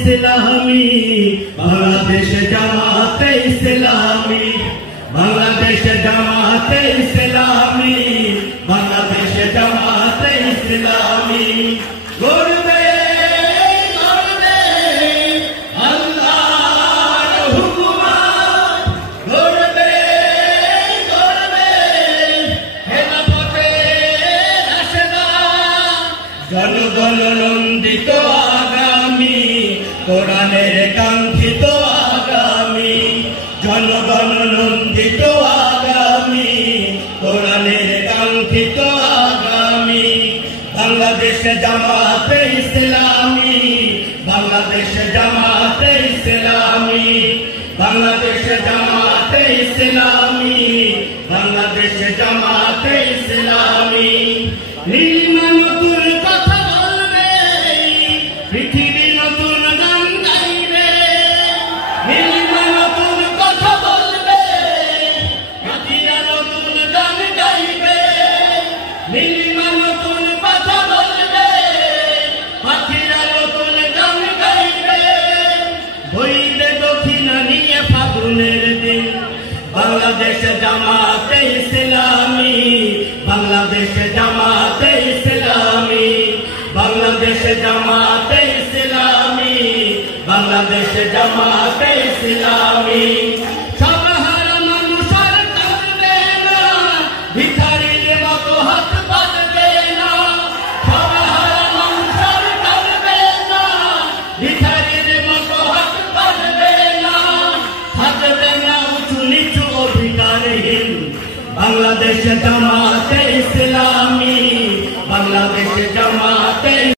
ইসলামী, বাংলাদেশ জামাতে ইসলামী, বাংলাদেশ জামাতে ইসলামী, বাংলাদেশ জামাতে ইসলামী। গড়বে গড়বে আল্লাহর হুকুমত, গড়বে গড়বে খেলাফতের রাশেদান। জনগণ নন্দিত আগামী, কোরআনের কাঙ্ক্ষিত আগামী, জনগণ নন্দিত আগামী, কোরআনের কাঙ্ক্ষিত আগামী। বাংলাদেশ জামাতে ইসলামী, বাংলাদেশ জামাতে ইসলামী, বাংলাদেশ জামাতে ইসলামী, বাংলাদেশ জামাতে ইসলামী। নীলিমা নতুন কথা বলবে, পৃথিবী নতুন গান গাইবে। নীলিমা নতুন কথা বলবে, পাখিরা নতুন গান গাইবে। নীলিমা নতুন কথা বলবে, পাখিরা নতুন গান গাইবে। বইবে দক্ষিণা নিয়ে ফাগুনের দিন, বাংলাদেশ জামাতে ইসলামী, বাংলাদেশ জামাতে ইসলামী, বাংলাদেশ জামাতে ইসলামী, বাংলাদেশ জামাতে ইসলামী। সব হারা মানুষ আর কাঁদবে না, ভিখারির মতো হাত পাতবে না। সব হারা মানুষ আর কাঁদবে না, ভিখারির মতো হাত পাতবে না। থাকবে না উঁচু নিচু অধিকারহীন, বাংলাদেশ জামাতে